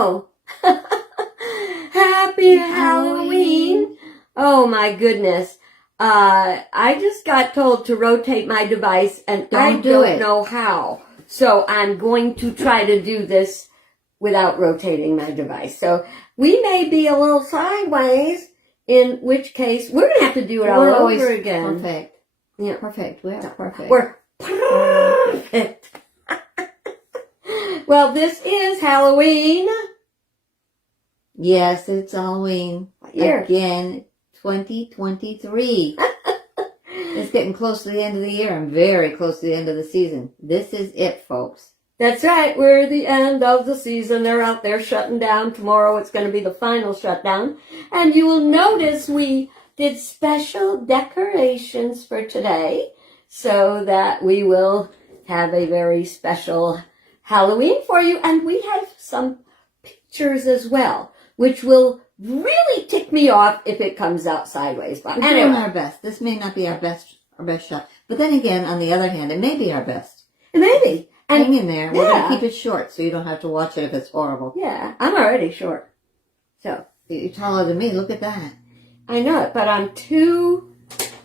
know. Happy Halloween. Oh my goodness. I just got told to rotate my device and I don't know how. So I'm going to try to do this without rotating my device. So we may be a little sideways, in which case we're going to have to do it all over again. Perfect. Yeah. Perfect. We're perfect. We're perfect. Well, this is Halloween. Yes, it's Halloween. Again, 2023. It's getting close to the end of the year and very close to the end of the season. This is it, folks. That's right. We're at the end of the season. They're out there shutting down. Tomorrow it's going to be the final shutdown. And you will notice we did special decorations for today so that we will have a very special Halloween for you. And we have some pictures as well, which will really tick me off if it comes out sideways. But we're doing our best. This may not be our best shot. But then again, on the other hand, it may be our best. Maybe. And hang in there. We're going to keep it short so you don't have to watch it if it's horrible. Yeah, I'm already short. So you're taller than me. Look at that. I know it, but I'm too...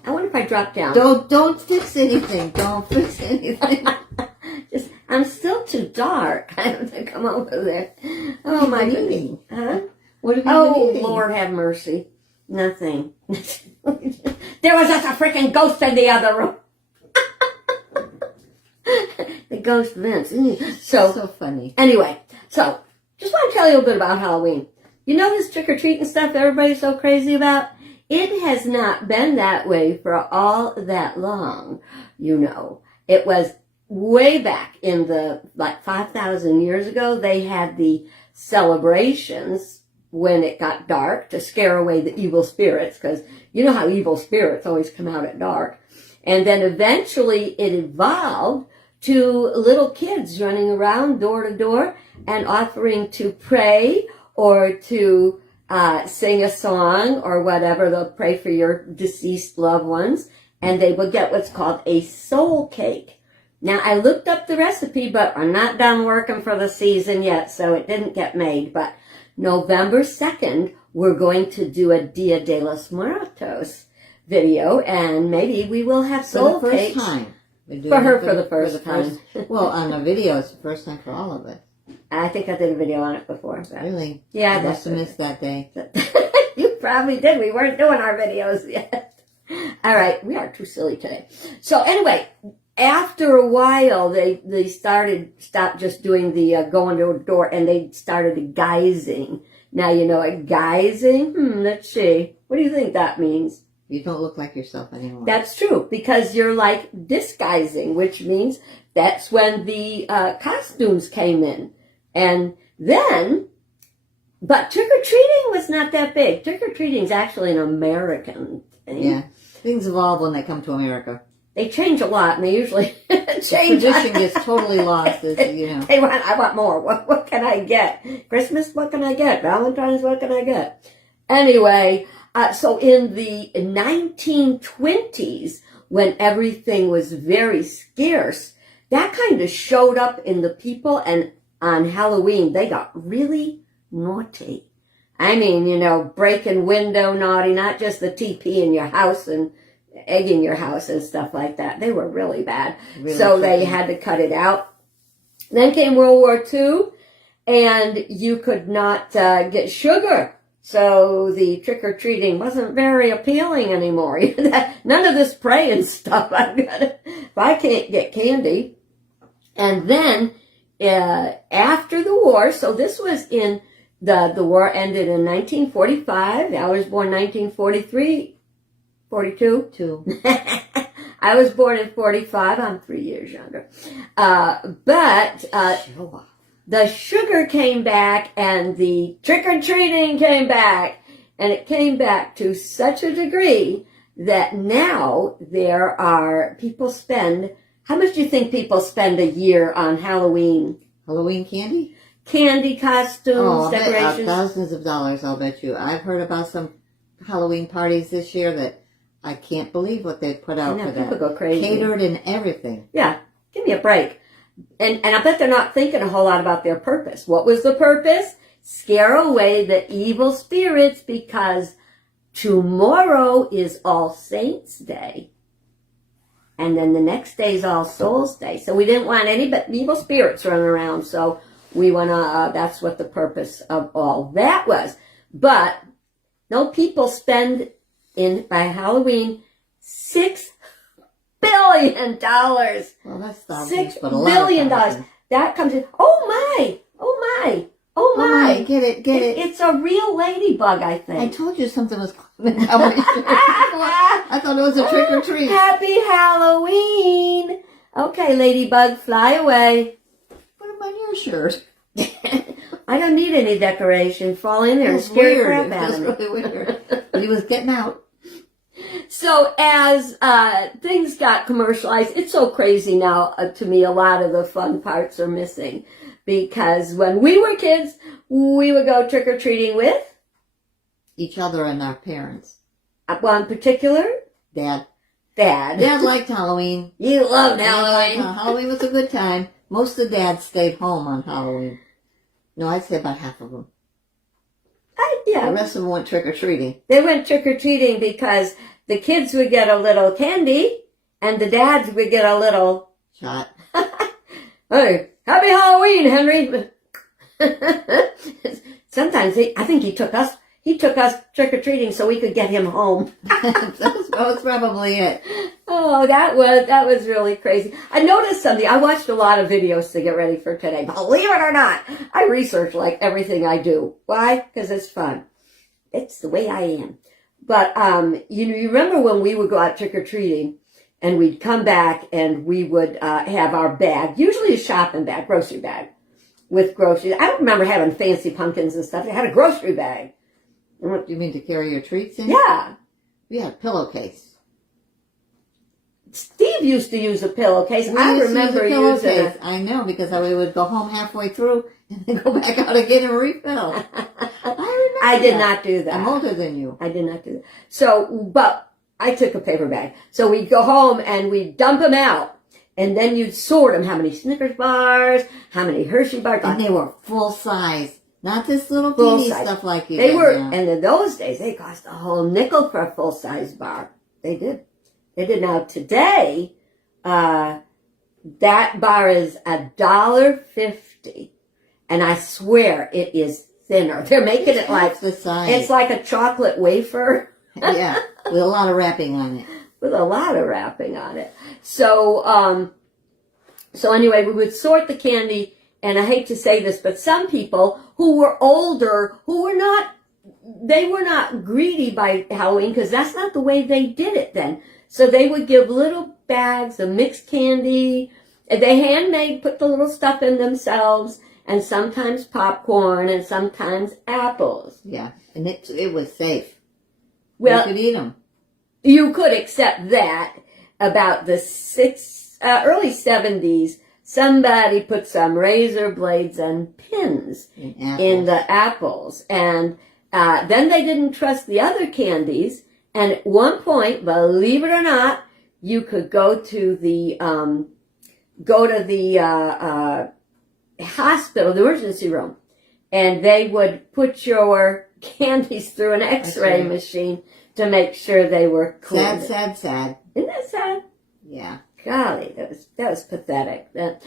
I wonder if I drop down. Don't fix anything. Don't fix anything. I'm still too dark. I have to come over there. Oh, my goodness. Huh? What have you been eating? Lord have mercy. Nothing. There was just a freaking ghost in the other room. The ghost Vince. So funny. Anyway, so just want to tell you a bit about Halloween. You know this trick-or-treating stuff everybody's so crazy about? It has not been that way for all that long, you know. It was way back in the, 5,000 years ago, they had the celebrations when it got dark to scare away the evil spirits, because you know how evil spirits always come out at dark. And then eventually it evolved to little kids running around door to door and offering to pray or to sing a song or whatever. They'll pray for your deceased loved ones, and they will get what's called a soul cake. Now, I looked up the recipe, but I'm not done working for the season yet, so it didn't get made. But November 2nd, we're going to do a Dia de los Muertos video, and maybe we will have soul cakes. For the first time. For her for the first time. Well, on the video, it's the first time for all of us. I think I did a video on it before. But really? Yeah, I must have missed that day. You probably did. We weren't doing our videos yet. All right, we are too silly today. So anyway, after a while, they stopped just doing the going door to door, and they started guising. Now you know what guising? Let's see. What do you think that means? You don't look like yourself anymore. That's true, because you're like disguising, which means that's when the costumes came in. And then, but trick-or-treating was not that big. Trick-or-treating is actually an American thing. Yeah, things evolve when they come to America. They change a lot, and they usually change. The tradition gets totally lost, as you know. I want more. What can I get? Christmas, what can I get? Valentine's, what can I get? Anyway, so in the 1920s, when everything was very scarce, that kind of showed up in the people, and on Halloween, they got really naughty. I mean, you know, breaking window naughty, not just the TP in your house and egging your house and stuff like that. They were really bad. Really so tricky. They had to cut it out. Then came World War II, and you could not get sugar. So the trick-or-treating wasn't very appealing anymore. None of this praying stuff. If I can't get candy. And then after the war, so this was in the war ended in 1945. I was born 1943, 42. Two. I was born in 45. I'm 3 years younger. But the sugar came back and the trick-or-treating came back. And it came back to such a degree that now there are, people spend, how much do you think people spend a year on Halloween? Halloween candy? Candy, costumes, decorations. Thousands of dollars, I'll bet you. I've heard about some Halloween parties this year that I can't believe what they put out for that. People go crazy. Catered and everything. Yeah, give me a break. And I bet they're not thinking a whole lot about their purpose. What was the purpose? scare away the evil spirits, because tomorrow is All Saints Day. And then the next day is All Souls Day. So we didn't want any but evil spirits running around. So we want to, that's what the purpose of all that was. But no, people spend by Halloween $6 billion. Well, that's thousands, $6 but a lot billion. of thousands. That comes in. Oh my! Oh my! Oh Oh my! my, get it. It's a real ladybug, I think. I told you something was coming down. I thought it was a trick or treat. Happy Halloween! Okay, ladybug, fly away. Put him on your shirt. I don't need any decoration. Fall in there and It's scare the weird. crap out It's of me. really weird. But he was getting out. So as things got commercialized, it's so crazy now. To me, a lot of the fun parts are missing, because when we were kids, we would go trick or treating with Each other and our parents. one particular Dad. dad. Dad liked Halloween. You loved Dad liked Halloween. Halloween was a good time. Most of the dads stayed home on Halloween. No, I'd say about half of them. The Yeah, rest of them went trick-or-treating. they went trick or treating because the kids would get a little candy, and the dads would get a little. Shot. Hey, happy Halloween, Henry. Sometimes I think he took us trick or treating so we could get him home. that was probably it. Oh, that was really crazy. I noticed something. I watched a lot of videos to get ready for today. Believe it or not, I research like everything I do. Why? Because it's fun. It's the way I am. But you remember when we would go out trick or treating, and we'd come back and we would have our bag, usually a shopping bag, grocery bag, with groceries. I don't remember having fancy pumpkins and stuff. They had a grocery bag. You mean to carry your treats in? Yeah. We had a pillowcase. Steve used to use a pillowcase. We I used to remember use a using pillowcase. it. I know, because we would go home halfway through and then go back out again and refill. I remember I did that. not do that. I'm older than you. I did not do that. So, but I took a paper bag. So we'd go home and we'd dump them out. And then you'd sort them. How many Snickers bars, how many Hershey bars. And they were full size. Not this little Full teeny size. stuff like you They get were, now. and in those days, they cost a whole nickel for a full-size bar. They did. They did. Now, today, that bar is $1.50. And I swear it is thinner. They're making it like, Half the size. it's like a chocolate wafer. Yeah, with a lot of wrapping on it. With a lot of wrapping on it. So, so anyway, we would sort the candy, and I hate to say this, but some people who were older, they were not greedy by Halloween, because that's not the way they did it then. So they would give little bags of mixed candy. They handmade, put the little stuff in themselves, and sometimes popcorn, and sometimes apples. Yeah, and it was safe. Well, you could eat them. you could accept that. About the early 70s, somebody put some razor blades and pins in the apples. And then they didn't trust the other candies. And at one point, believe it or not, you could go to the hospital, the emergency room, and they would put your candies through an X-ray machine to make sure they were clean. Sad. Isn't that sad? Yeah. Golly, that was pathetic. But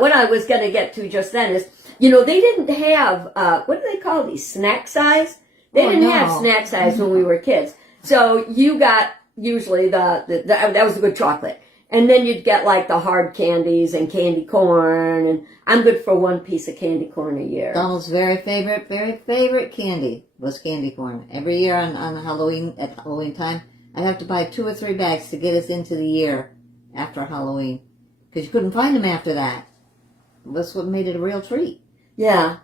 what I was going to get to just then is, they didn't have what do they call these, snack size? They didn't have snack size when we were kids. So you got usually that was a good chocolate, and then you'd get like the hard candies and candy corn. And I'm good for one piece of candy corn a year. Donald's very favorite candy was candy corn. Every year on Halloween, at Halloween time, I'd have to buy 2 or 3 bags to get us into the year after Halloween, because you couldn't find them after that. That's what made it a real treat. Yeah.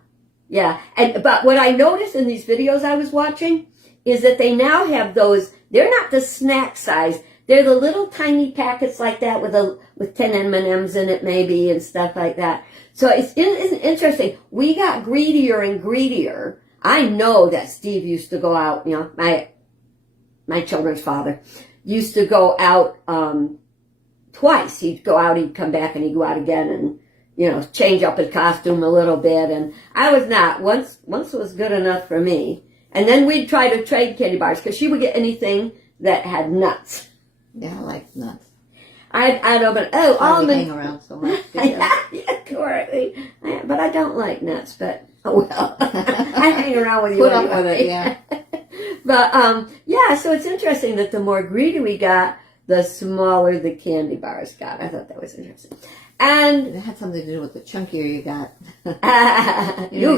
But what I noticed in these videos I was watching is that they now have those. They're not the snack size. They're the little tiny packets like that with 10 M&Ms in it maybe and stuff like that. So it's interesting. We got greedier and greedier. I know that Steve used to go out, my children's father used to go out twice. He'd go out, he'd come back, and he'd go out again. change up his costume a little bit. And I was not. Once was good enough for me. And then we'd try to trade candy bars because she would get anything that had nuts. Yeah, I like nuts. I'd open, Almond. almond. Hang around so much. Yeah, correctly. But I don't like nuts, but oh well. I hang around with you. Put up anyway. with it, yeah. But, so it's interesting that the more greedy we got, the smaller the candy bars got. I thought that was interesting. And It had something to do with the chunkier you got.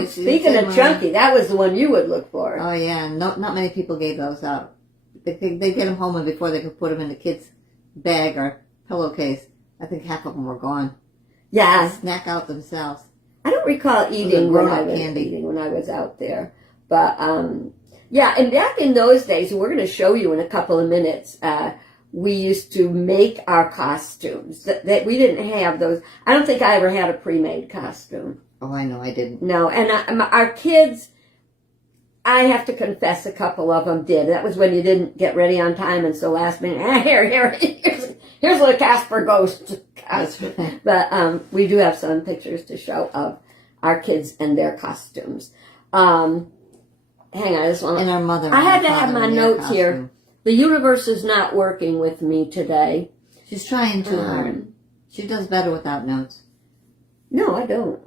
speaking of chunky, that was the one you would look for. Oh yeah, not many people gave those out. They get them home, and before they could put them in the kids' bag or pillowcase, I think half of them were gone. Yeah. They snack out themselves. I don't recall eating when I was out there. But, and back in those days, and we're going to show you in a couple of minutes, we used to make our costumes. That we didn't have those. I don't think I ever had a pre-made costume. Oh, I know, I didn't. No, and our kids, I have to confess, a couple of them did. That was when you didn't get ready on time, and so last minute, here's a Casper Ghost costume. But we do have some pictures to show of our kids and their costumes. Hang on, this one. And our mother. I had to have my notes here. The universe is not working with me today. She's trying too hard. She does better without notes. No, I don't.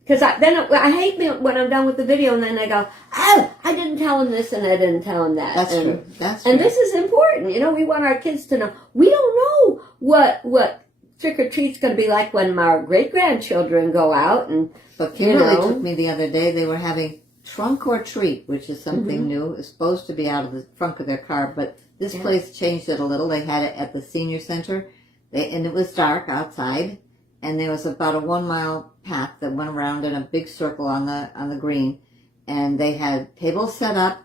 Because I hate when I'm done with the video and then I go, oh, I didn't tell him this and I didn't tell him that. That's true. That's true. And this is important. We want our kids to know. We don't know what trick-or-treat's going to be like when our great-grandchildren go out. But Kimberly took me the other day. They were having trunk or treat, which is something new. It's supposed to be out of the trunk of their car, but this place changed it a little. They had it at the senior center, and it was dark outside, and there was about a 1 mile path that went around in a big circle on the green, and they had tables set up.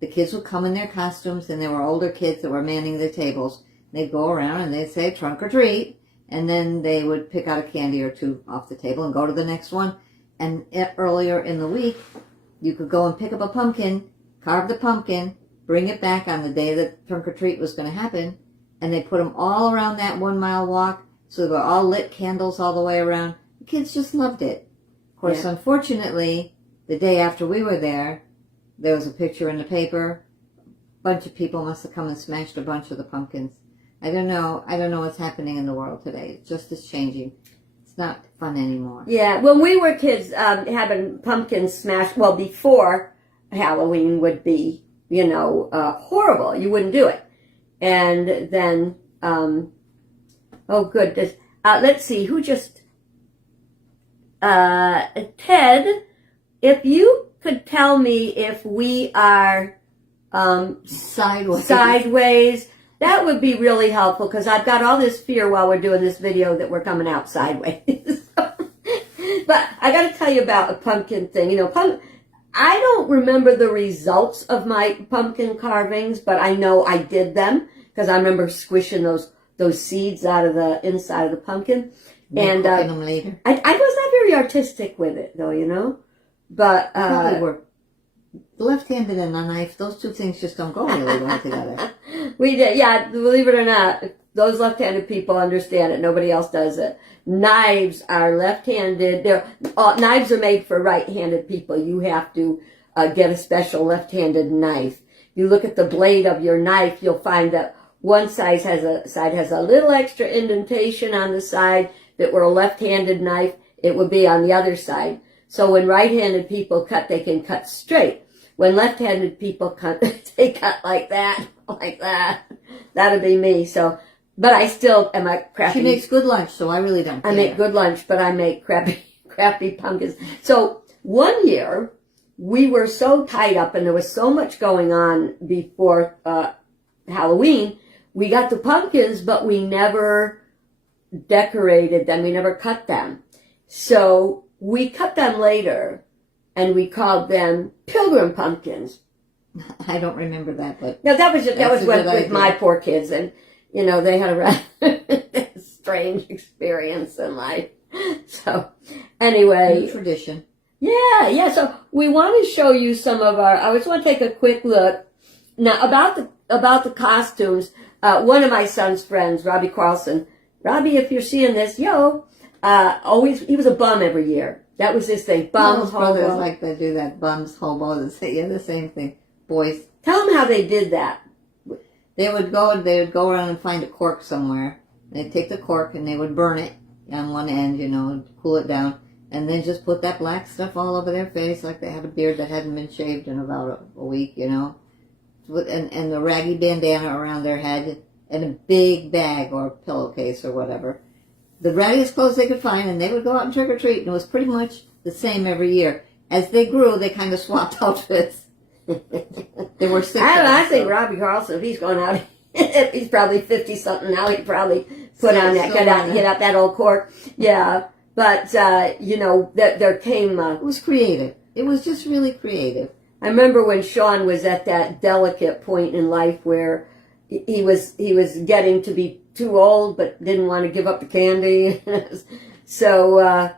The kids would come in their costumes, and there were older kids that were manning the tables. They'd go around and they'd say trunk or treat, and then they would pick out a candy or two off the table and go to the next one. And earlier in the week, you could go and pick up a pumpkin, carve the pumpkin, bring it back on the day that trunk or treat was going to happen, and they put them all around that 1 mile walk, so they were all lit candles all the way around. The kids just loved it. Of course, unfortunately, the day after we were there was a picture in the paper. A bunch of people must have come and smashed a bunch of the pumpkins. I don't know what's happening in the world today. It just is changing. It's not fun anymore. Yeah, when we were kids, having pumpkins smashed, well, before Halloween would be, horrible. You wouldn't do it. And then, oh goodness, let's see, who just, Ted, if you could tell me if we are, sideways, that would be really helpful, because I've got all this fear while we're doing this video that we're coming out sideways. But I got to tell you about a pumpkin thing. I don't remember the results of my pumpkin carvings, but I know I did them, because I remember squishing those seeds out of the inside of the pumpkin. And cooking them later. I was not very artistic with it, though, But probably were. Left-handed and a knife, those two things just don't go really well together. We did, yeah, believe it or not, those left-handed people understand it. Nobody else does it. Knives are left-handed. Knives are made for right-handed people. You have to get a special left-handed knife. You look at the blade of your knife, you'll find that one side has a little extra indentation on the side that were a left-handed knife, it would be on the other side. So when right-handed people cut, they can cut straight. When left-handed people cut, they cut like that. That'd be me. So, but I still am a crappy. She makes good lunch, so I really don't care. I make good lunch, but I make crappy pumpkins. So one year, we were so tied up and there was so much going on before Halloween, we got the pumpkins, but we never decorated them. We never cut them. So we cut them later, and we called them pilgrim pumpkins. I don't remember that, but no, that was with my poor kids, and they had a rather strange experience in life. So anyway, new tradition. Yeah. So we want to show you some of our. I just want to take a quick look now about the costumes. One of my son's friends, Robbie Carlson. Robbie, if you're seeing this, always, he was a bum every year. That was his thing. Bums, Those brothers hobo. like to do that. Bums, hobos. Yeah, the same thing. Boys. Tell them how they did that. They would go around and find a cork somewhere. They'd take the cork and they would burn it on one end, cool it down, and then just put that black stuff all over their face like they had a beard that hadn't been shaved in about a week, and the raggy bandana around their head and a big bag or pillowcase or whatever. The raggiest clothes they could find, and they would go out and trick or treat, and it was pretty much the same every year. As they grew, they kind of swapped outfits. There were 6 I think Robbie Carlson, if he's going out, he's probably 50-something now, he'd probably put on that, hit out that old cork. Yeah, but, there came... it was creative. It was just really creative. I remember when Sean was at that delicate point in life where he was getting to be too old, but didn't want to give up the candy. So,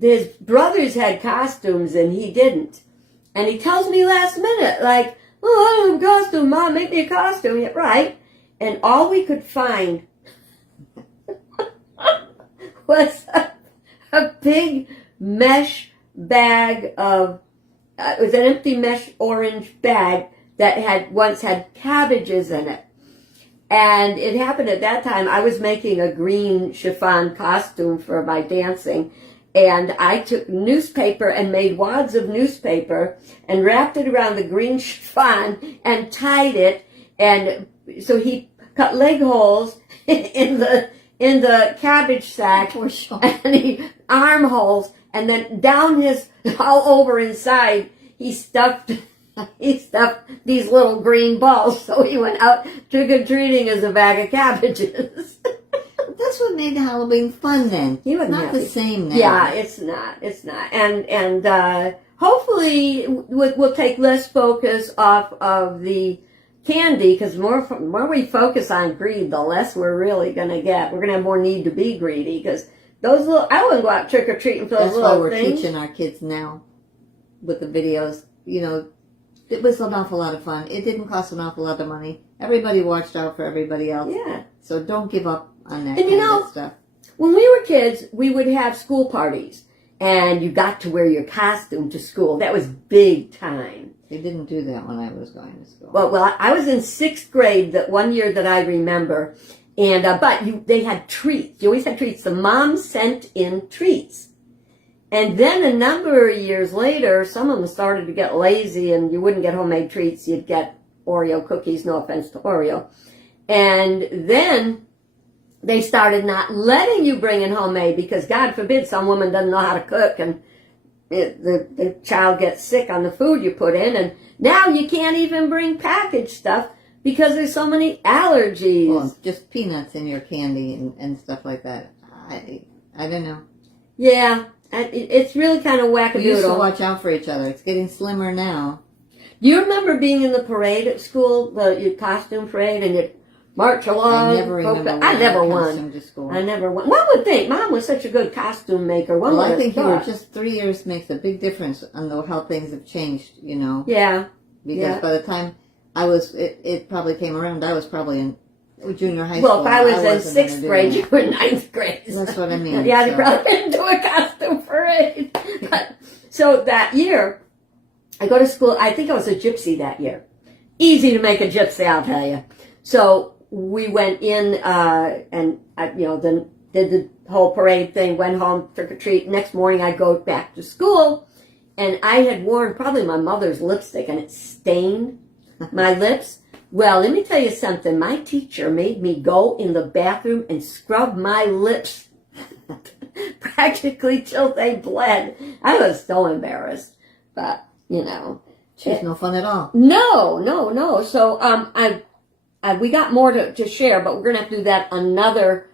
his brothers had costumes and he didn't. And he tells me last minute, like, oh, I don't have a costume, Mom, make me a costume. Yeah, right. And all we could find was a big mesh bag of, it was an empty mesh orange bag that had once had cabbages in it. And it happened at that time, I was making a green chiffon costume for my dancing. And I took newspaper and made wads of newspaper and wrapped it around the green chiffon and tied it. And so he cut leg holes in the cabbage sack and he armholes, and then down his all over inside he stuffed these little green balls. So he went out trick or treating as a bag of cabbages. That's what made Halloween fun then. It's not the same now. Yeah, it's not. And hopefully we'll take less focus off of the candy, because more we focus on greed, the less we're really going to get. We're going to have more need to be greedy, because those little, I wouldn't go out trick-or-treating for those little things. That's why we're teaching our kids now with the videos. It was an awful lot of fun. It didn't cost an awful lot of money. Everybody watched out for everybody else. Yeah. So don't give up on that of stuff. When we were kids, we would have school parties, and you got to wear your costume to school. That was big time. They didn't do that when I was going to school. Well, I was in 6th grade that one year that I remember, and they had treats. You always had treats. The mom sent in treats. And then a number of years later, some of them started to get lazy, and you wouldn't get homemade treats. You'd get Oreo cookies, no offense to Oreo. And then they started not letting you bring in homemade, because God forbid some woman doesn't know how to cook and the child gets sick on the food you put in. And now you can't even bring packaged stuff because there's so many allergies. Well, just peanuts in your candy and stuff like that. I don't know. Yeah, it's really kind of wackadoodle. We used to watch out for each other. It's getting slimmer now. Do you remember being in the parade at school, your costume parade, and you'd march along? I never remember. I never won. To school. I never won. One would think Mom was such a good costume maker. Well, I think you were just 3 years makes a big difference on how things have changed. Yeah. Because by the time I was, it probably came around. I was probably in junior high school. Well, if I was in 6th grade, you were in 9th grade. That's what I mean. Yeah, you probably didn't do a costume parade. So that year, I go to school. I think I was a gypsy that year. Easy to make a gypsy, I'll tell you. So we went in and then did the whole parade thing, went home, trick or treat. Next morning I go back to school, and I had worn probably my mother's lipstick, and it stained my lips. Well, let me tell you something. My teacher made me go in the bathroom and scrub my lips practically till they bled. I was so embarrassed, but She's no fun at all. No. So we got more to share, but we're gonna have to do that another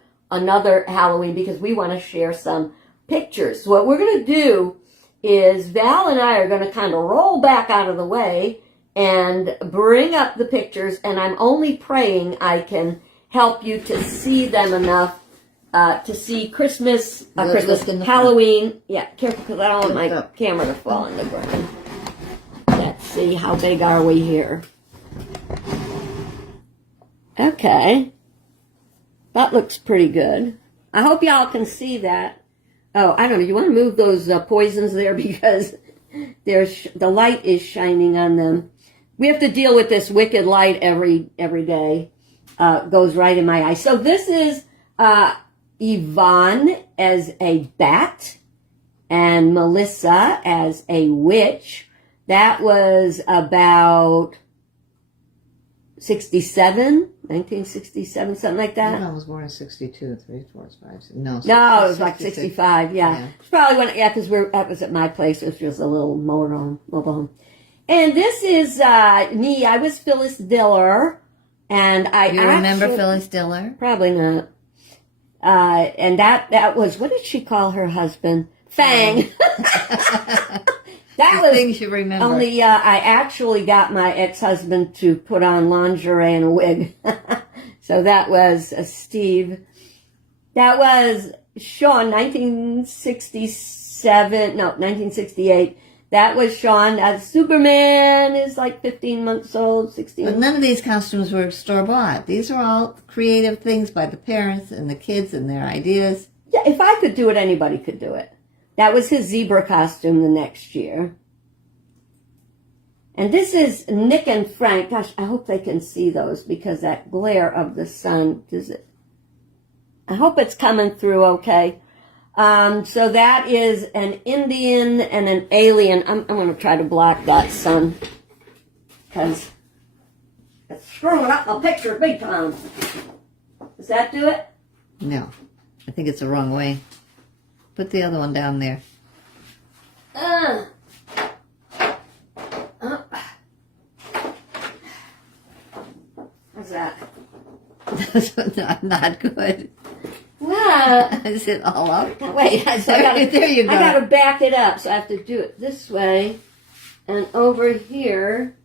Halloween, because we want to share some pictures. So what we're gonna do is Val and I are gonna kind of roll back out of the way and bring up the pictures, and I'm only praying I can help you to see them enough to see Christmas, Halloween. Yeah, careful, because I don't want my camera to fall on the ground. Let's see, how big are we here? Okay. That looks pretty good. I hope y'all can see that. Oh, I don't know. You want to move those poisons there because the light is shining on them. We have to deal with this wicked light every day. Goes right in my eye. So this is Yvonne as a bat and Melissa as a witch. That was about 1967, something like that. I was born in 62, 3, 4, 5, 6. No, No, it was like 65, yeah. Yeah. It's probably when, yeah, because that was at my place. It was just a little mobile home. And this is me. I was Phyllis Diller. And I You remember Phyllis Diller? Probably not. And that was, what did she call her husband? Fang. That was things you remember. only, I actually got my ex-husband to put on lingerie and a wig. So that was Steve. That was Sean, 1968. That was Sean. Superman is like 15 months old, 16. But none of these costumes were store-bought. These are all creative things by the parents and the kids and their ideas. Yeah, if I could do it, anybody could do it. That was his zebra costume the next year. And this is Nick and Frank. Gosh, I hope they can see those because that glare of the sun, I hope it's coming through okay. So that is an Indian and an alien. I'm going to try to block that sun because it's screwing up my picture big time. Does that do it? No, I think it's the wrong way. Put the other one down there. How's that? That's not good. What? Is it all up? Wait, so There you go. I gotta back it up, so I have to do it this way and over here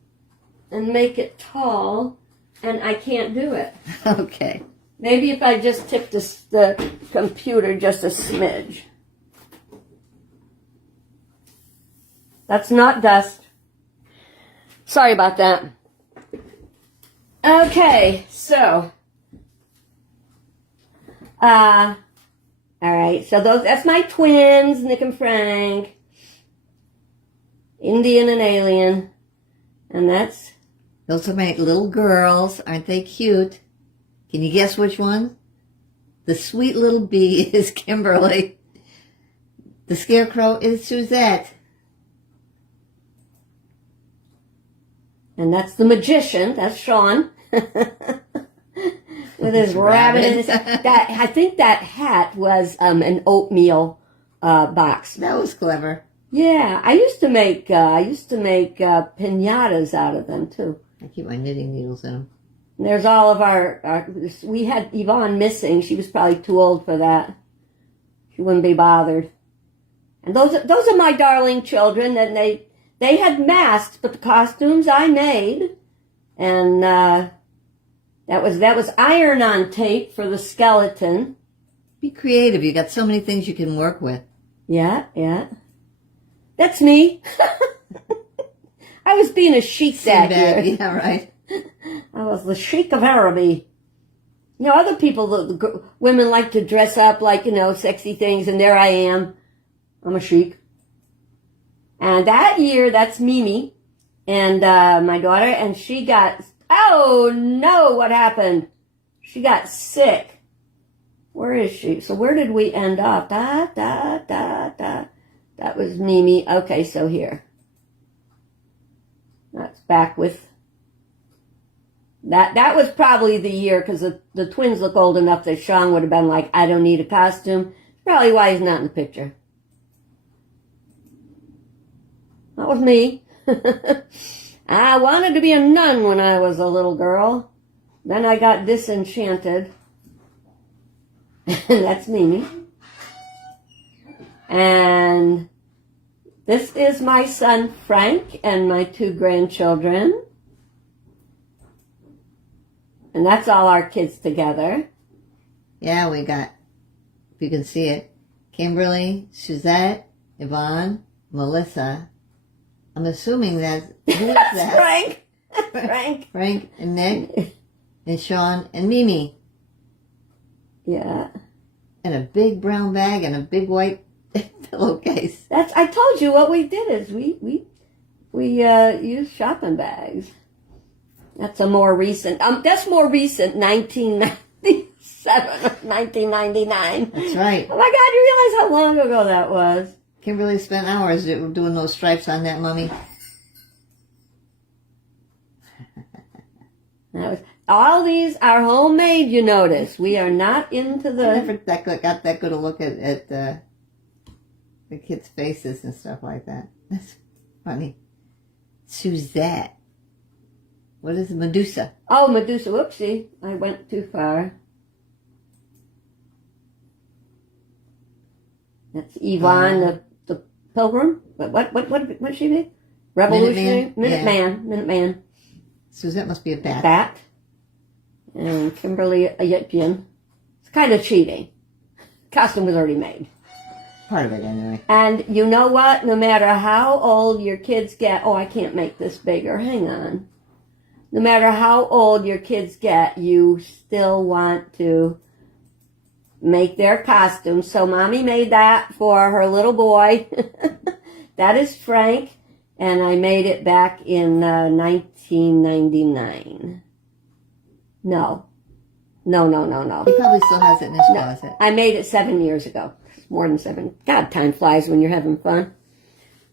and make it tall, and I can't do it. Okay. Maybe if I just tip the computer just a smidge. That's not dust. Sorry about that. Okay, so all right, so that's my twins, Nick and Frank, Indian and alien, and Those are my little girls. Aren't they cute? Can you guess which one? The sweet little bee is Kimberly. The scarecrow is Suzette. and that's the magician. That's Sean. With his rabbit in his that I think that hat was an oatmeal box. That was clever. Yeah, I used to make piñatas out of them too. I keep my knitting needles in them. And there's all of our we had Yvonne missing. She was probably too old for that. She wouldn't be bothered. And those are my darling children, and they had masks, but the costumes I made, and that was iron-on tape for the skeleton. Be creative. You got so many things you can work with. Yeah. That's me. I was being a sheik that year. Yeah, right. I was the sheik of Araby. You know, other people, the women like to dress up like, sexy things, and there I am. I'm a sheik. And that year, that's Mimi, and my daughter, and she got, oh no, what happened? She got sick. Where is she? So where did we end up? That was Mimi. Okay, so here. That's back with, that was probably the year, because the twins look old enough that Sean would have been like, I don't need a costume. Probably why he's not in the picture. That was me. I wanted to be a nun when I was a little girl. Then I got disenchanted. That's Mimi. And this is my son Frank and my 2 grandchildren. And that's all our kids together. Yeah, we got, if you can see it, Kimberly, Suzette, Yvonne, Melissa. I'm assuming who is That's that? Frank. Frank. Frank and Nick and Sean and Mimi. Yeah. And a big brown bag and a big white Pillowcase. I told you what we did is we used shopping bags. That's more recent, 1997 or 1999. That's right. Oh my God, you realize how long ago that was? Kimberly spent hours doing those stripes on that mummy. All these are homemade, you notice. We are not into I never got that good a look at the kids' faces and stuff like that. That's funny. Suzette. What is it? Medusa? Oh, Medusa. Whoopsie. I went too far. That's Yvonne, the Pilgrim. What's she name? Revolutionary? Minuteman. Suzette must be a bat. Bat. And Kimberly a Yippian. It's kind of cheating. Costume was already made. Part of it, anyway. And you know what? No matter how old your kids get, I can't make this bigger. Hang on. No matter how old your kids get, you still want to make their costumes. So Mommy made that for her little boy. That is Frank. And I made it back in 1999. No. He probably still has it in his closet. I made it 7 years ago. It's more than 7. God, time flies when you're having fun.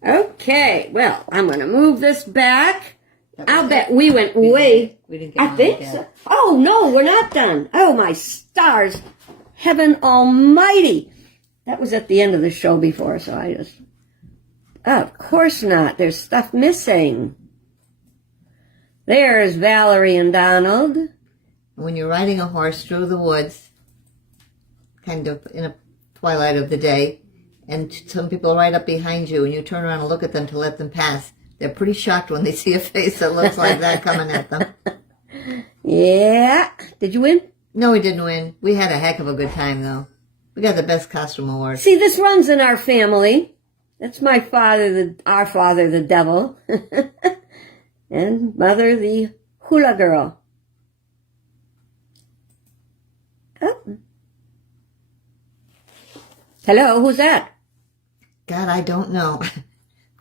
Okay, well, I'm going to move this back. I'll bet we went way. We didn't get I think so. Oh, no, we're not done. Oh, my stars. Heaven almighty. That was at the end of the show before, so I just... Oh, of course not. There's stuff missing. There's Valerie and Donald. When you're riding a horse through the woods, kind of in a twilight of the day, and some people ride up behind you, and you turn around and look at them to let them pass, they're pretty shocked when they see a face that looks like that coming at them. Yeah. Did you win? No, we didn't win. We had a heck of a good time, though. We got the best costume award. See, this runs in our family. That's my father, our father, the devil. And mother, the hula girl. Oh. Hello, who's that? God, I don't know.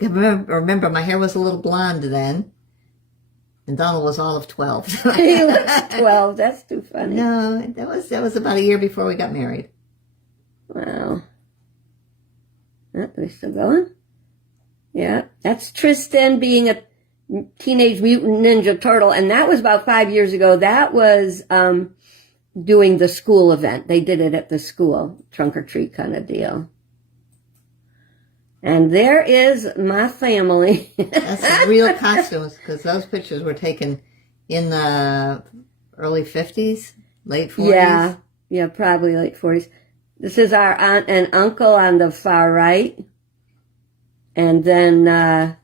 Remember, my hair was a little blonde then. And Donald was all of 12. He looks 12. That's too funny. No, that was about a year before we got married. Wow. Oh, are we still going? Yeah. That's Tristan being a Teenage Mutant Ninja Turtle. And that was about 5 years ago. That was doing the school event. They did it at the school. Trunk or treat kind of deal. And there is my family. That's some real costumes, because those pictures were taken in the early 50s, late 40s. Yeah, probably late 40s. This is our aunt and uncle on the far right. And then our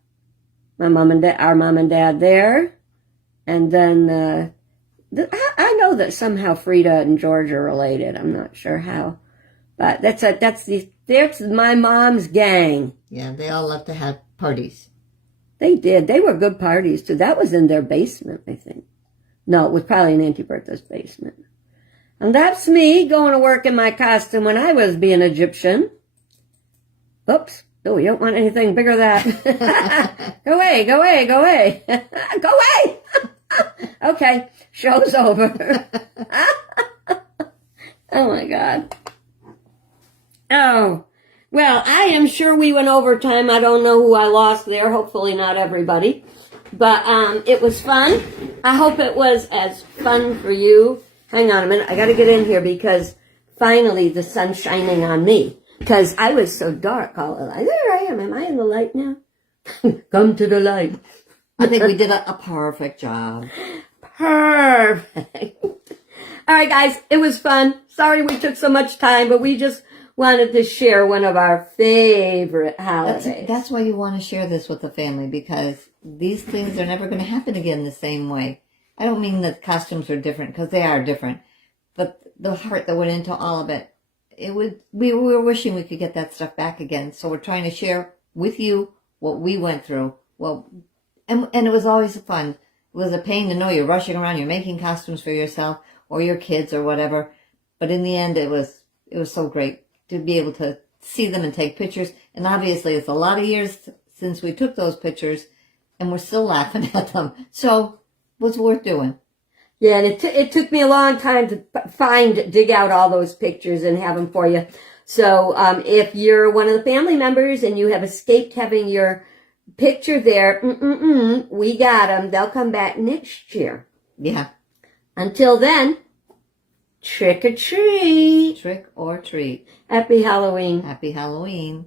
mom and dad there. And then I know that somehow Frida and George are related. I'm not sure how. But that's my mom's gang. Yeah, they all love to have parties. They did. They were good parties, too. That was in their basement, I think. No, it was probably in Auntie Bertha's basement. And that's me going to work in my costume when I was being Egyptian. Oops. Oh, you don't want anything bigger than that. Go away, go away, go away. Go away! Okay, show's over. Oh, my God. Oh, well, I am sure we went over time. I don't know who I lost there. Hopefully not everybody. But it was fun. I hope it was as fun for you. Hang on a minute. I got to get in here because finally the sun's shining on me. Because I was so dark all the light. There I am. Am I in the light now? Come to the light. I think we did a perfect job. Perfect. All right, guys. It was fun. Sorry we took so much time, but we just wanted to share one of our favorite holidays. That's why you want to share this with the family, because these things are never going to happen again the same way. I don't mean that costumes are different, because they are different, but the heart that went into all of it, we were wishing we could get that stuff back again. So we're trying to share with you what we went through. Well, and it was always fun. It was a pain to know you're rushing around, you're making costumes for yourself or your kids or whatever. But in the end, it was so great to be able to see them and take pictures. And obviously, it's a lot of years since we took those pictures, and we're still laughing at them. So, it was worth doing. Yeah, and it took me a long time to dig out all those pictures and have them for you. So, if you're one of the family members and you have escaped having your picture there, we got them. They'll come back next year. Yeah. Until then, trick or treat. Trick or treat. Happy Halloween. Happy Halloween.